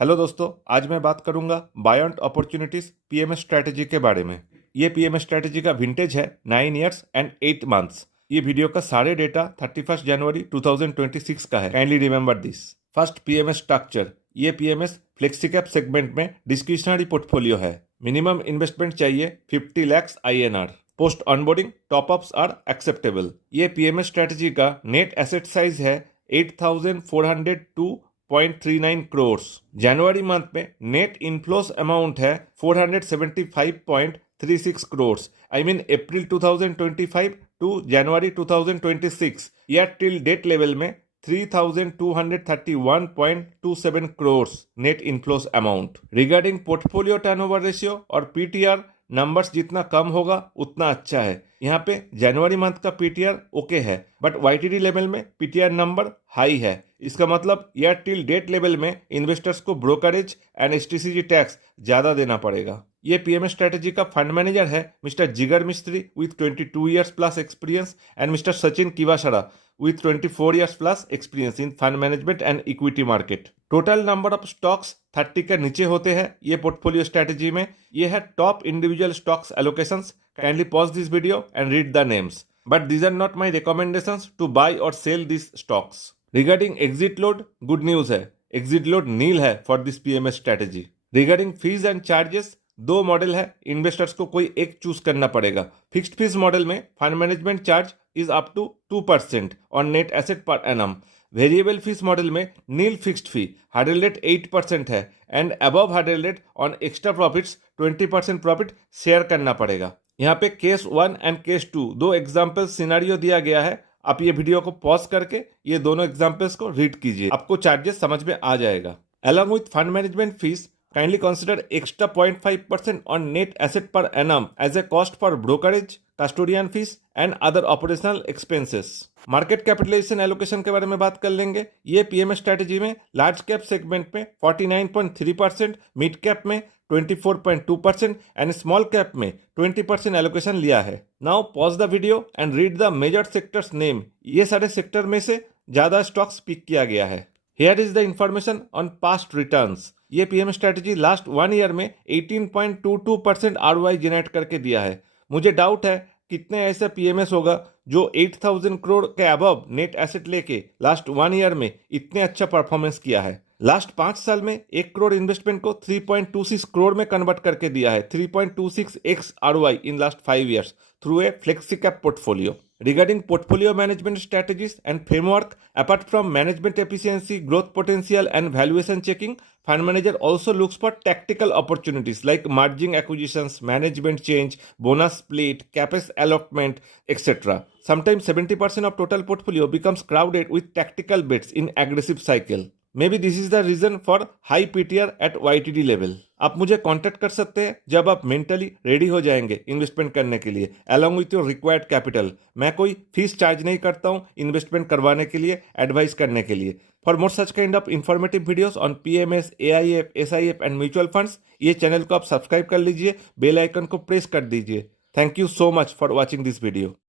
Hello दोस्तों, आज मैं बात करूंगा बायॉन्ट अपॉर्चुनिटीज पीएमएस स्ट्रैटेजी के बारे में। ये पीएमएस स्ट्रैटेजी का विंटेज है 9 ईयर्स एंड 8 मंथ्स। ये वीडियो का सारे डेटा 31 जनवरी 2026 का है। Kindly remember this. First, PMS structure. ये पीएमएस फ्लेक्सीकैप सेगमेंट में डिस्क्रिशनरी पोर्टफोलियो है। मिनिमम इन्वेस्टमेंट चाहिए 50 lakhs INR। Post onboarding topups are acceptable. ये पीएमएस स्ट्रैटेजी का नेट एसेट साइज है 8,402.39 crores। जनवरी मंथ में नेट इनफ्लोस अमाउंट है 475.36 crores। I mean April 2025 to January 2026 year till date level में 3,231.27 crores net inflows amount. Regarding portfolio turnover ratio और PTR, numbers जितना कम होगा उतना अच्छा है। यहाँ पे जनवरी मंथ का पीटीआर ओके है, बट वाईटीडी लेवल में पीटीआर नंबर हाई है। इसका मतलब ईयर टिल डेट लेवल में इन्वेस्टर्स को ब्रोकरेज एंड एसटीसीजी टैक्स ज़्यादा देना पड़ेगा। ये पीएमएस स्ट्रैटेजी का फंड मैनेजर है मिस्टर जिगर मिस्त्री with 22 years plus experience and mister Sachin Kivashara with 24 years plus experience in fund management and equity market। Total number of stocks 30 के नीचे होते हैं ये पोर्टफोलियो स्ट्रैटेजी में। ये है top individual stocks allocations. Kindly pause this video and read the names, but these are not my recommendations to buy or sell this stocks. Regarding exit load, good news है, exit load nil है for this PMS strategy. Regarding fees and charges, दो model है, investors को कोई एक choose करना पड़ेगा। Fixed fees model में fund management charge is up to 2% on net asset per annum. Variable fees model में नील फिक्स्ड फी, हार्डल रेट 8% है and above hurdle rate on extra profits 20% profit share करना पड़ेगा। यहाँ पे केस 1 एंड केस 2 दो example scenario दिया गया है। आप ये वीडियो को पॉज करके ये दोनों एग्जाम्पल्स को रीड कीजिए, आपको चार्जेस समझ में आ जाएगा। Along with fund management fees, kindly consider extra 0.5% on net asset per annum as a cost for brokerage, custodian fees and other operational expenses। Market capitalization allocation के बारे में बात कर लेंगे। ये पीएमएस स्ट्रैटेजी में लार्ज कैप सेगमेंट में 49.3%, mid cap में 24.2% एंड स्मॉल कैप में 20% एलोकेशन लिया है। Now pause the video and read the major sectors name. ये सारे सेक्टर में से ज्यादा स्टॉक्स पिक किया गया है। Here is the information on past returns। ये पीएम स्ट्रैटेजी लास्ट 1 ईयर में 18.22% ROI जनरेट करके दिया है। मुझे डाउट है कितने ऐसे पीएमएस होगा जो 8,000 करोड़ के अबव नेट एसेट लेके लास्ट 1 ईयर में इतने अच्छा परफॉर्मेंस किया है। लास्ट 5 साल में 1 करोड़ इन्वेस्टमेंट को 3.26 करोड़ में कन्वर्ट करके दिया है। 3.26x ROI in last 5 years through a flexi cap portfolio। Regarding portfolio management strategies and framework, apart from management efficiency, growth potential and valuation checking, fund manager also looks for tactical opportunities like merging acquisitions, management change, bonus split, capex allotment, etc. Sometimes 70% of total portfolio becomes crowded with tactical bets in aggressive cycle। Maybe this is the reason for high PTR at YTD level। आप मुझे contact कर सकते हैं जब आप mentally ready हो जाएंगे investment करने के लिए along with your required capital. मैं कोई फीस चार्ज नहीं करता हूँ इन्वेस्टमेंट करवाने के लिए, एडवाइस करने के लिए। For more such kind of informative videos on PMS, AIF, SIF and mutual funds, ये चैनल को आप सब्सक्राइब कर लीजिए, बेल आइकन को प्रेस कर दीजिए। Thank you so much for watching this video.